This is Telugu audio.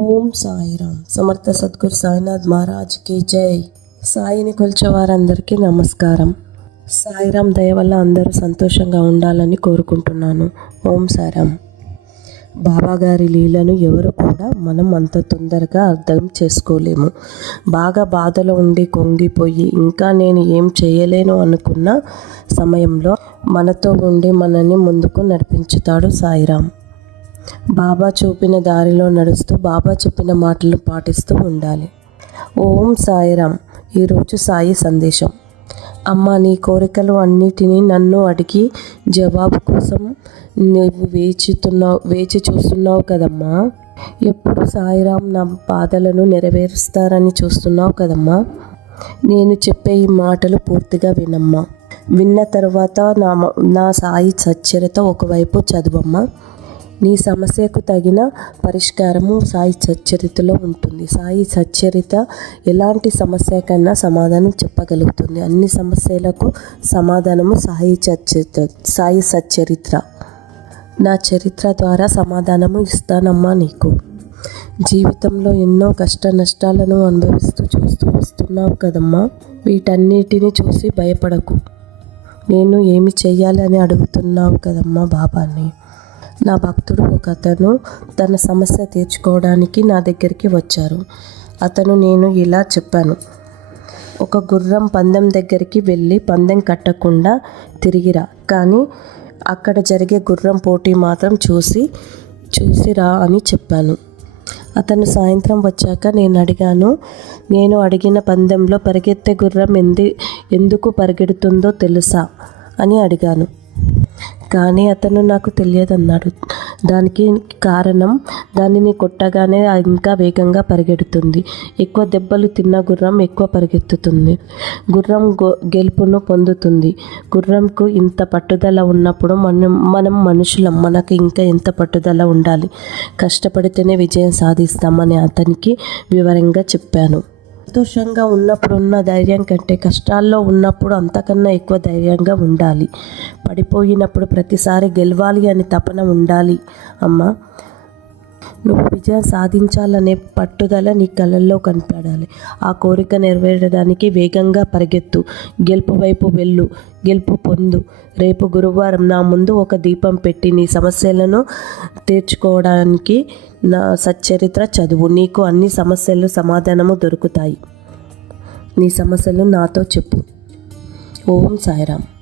ఓం సాయిరామ్. సమర్థ సద్గురు సాయినాథ్ మహారాజ్కి జై. సాయిని కొలిచేవారందరికీ నమస్కారం. సాయిరామ్ దయ వల్ల అందరూ సంతోషంగా ఉండాలని కోరుకుంటున్నాను. ఓం సాయిరామ్. బాబా గారి లీలను ఎవరు కూడా మనం అంత తొందరగా అర్థం చేసుకోలేము. బాగా బాధలో ఉండి కొంగిపోయి ఇంకా నేను ఏం చేయలేను అనుకున్న సమయంలో మనతో ఉండి మనల్ని ముందుకు నడిపించుతాడు సాయిరామ్. బాబా చూపిన దారిలో నడుస్తూ బాబా చెప్పిన మాటలు పాటిస్తూ ఉండాలి. ఓం సాయిరామ్ ఈరోజు సాయి సందేశం. అమ్మ నీ కోరికలు అన్నిటినీ నన్ను అడిగి జవాబు కోసం నువ్వు వేచుతున్నావు వేచి చూస్తున్నావు కదమ్మా. ఎప్పుడు సాయిరామ్ నా బాధలను నెరవేరుస్తారని చూస్తున్నావు కదమ్మా. నేను చెప్పే ఈ మాటలు పూర్తిగా వినమ్మా. విన్న తర్వాత నా నా సాయి సచ్చరిత ఒకవైపు చదువమ్మా. నీ సమస్యకు తగిన పరిష్కారము సాయి సచ్చరితలో ఉంటుంది. సాయి సచ్చరిత ఎలాంటి సమస్యకైనా సమాధానం చెప్పగలుగుతుంది. అన్ని సమస్యలకు సమాధానము సాయి సచ్చరిత సాయి సచ్చరిత్ర నా చరిత్ర ద్వారా సమాధానము ఇస్తానమ్మా నీకు. జీవితంలో ఎన్నో కష్ట నష్టాలను అనుభవిస్తూ చూస్తూ వస్తున్నావు కదమ్మా. వీటన్నిటిని చూసి భయపడకు. నేను ఏమి చేయాలని అడుగుతున్నావు కదమ్మా బాబాని. నా భక్తుడు ఒక అతను తన సమస్య తీర్చుకోవడానికి నా దగ్గరికి వచ్చారు. అతను నేను ఇలా చెప్పాను. ఒక గుర్రం పందెం దగ్గరికి వెళ్ళి పందెం కట్టకుండా తిరిగిరా. కానీ అక్కడ జరిగే గుర్రం పోటీ మాత్రం చూసి చూసిరా అని చెప్పాను. అతను సాయంత్రం వచ్చాక నేను అడిగాను నేను అడిగిన పందెంలో పరిగెత్తే గుర్రం ఎందు ఎందుకు పరిగెడుతుందో తెలుసా అని అడిగాను. కానీ అతను నాకు తెలియదన్నాడు. దానికి కారణం దానిని కొట్టగానే ఇంకా వేగంగా పరిగెడుతుంది. ఎక్కువ దెబ్బలు తిన్న గుర్రం ఎక్కువ పరిగెత్తుతుంది. గుర్రం గో గెలుపును పొందుతుంది. గుర్రంకు ఇంత పట్టుదల ఉన్నప్పుడు మనం మనం మనుషులం. మనకు ఇంకా ఎంత పట్టుదల ఉండాలి? కష్టపడితేనే విజయం సాధిస్తామని అతనికి వివరంగా చెప్పాను. సంతోషంగా ఉన్నప్పుడు ఉన్న ధైర్యం కంటే కష్టాల్లో ఉన్నప్పుడు అంతకన్నా ఎక్కువ ధైర్యంగా ఉండాలి. పడిపోయినప్పుడు ప్రతిసారి గెలవాలి అని తపన ఉండాలి. అమ్మ నువ్వు విజయం సాధించాలనే పట్టుదల నీ కళ్ళల్లో కనపడాలి. ఆ కోరిక నెరవేరడానికి వేగంగా పరిగెత్తు. గెలుపు వైపు వెళ్ళు. గెలుపు పొందు. రేపు గురువారం నా ముందు ఒక దీపం పెట్టి నీ సమస్యలను తీర్చుకోవడానికి నా సచ్చరిత్ర చదువు. నీకు అన్ని సమస్యలు సమాధానము దొరుకుతాయి. నీ సమస్యలు నాతో చెప్పు. ఓం సాయిరామ్.